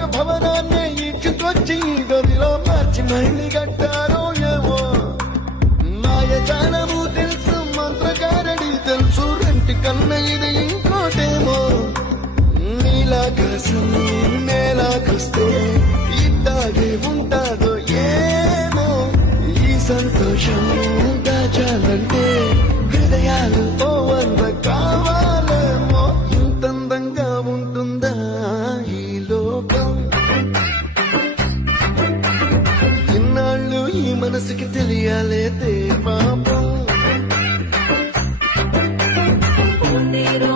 ఒక భవనాన్ని ఈడ్చుకొచ్చి గదిలో మార్చి మళ్ళీ కట్టారో ఏమో మాయజాలము తెలుసు మంత్రగారడి తెలుసు రెంటి కన్న ఇది ఇంకోటేమో నీలాకాశం నేలాకొస్తే ఇట్టాగే ఉంటాదో ఏమో ఈ సంతోషం దాచాలంటే హృదయాలు ఓ వంద కావాలేమో ఇంతందంగా ఉంటుందా ఈ లోకం ఇన్నాళ్ళు ఈ మనసుకి తెలియాలేదే పాపం Putiro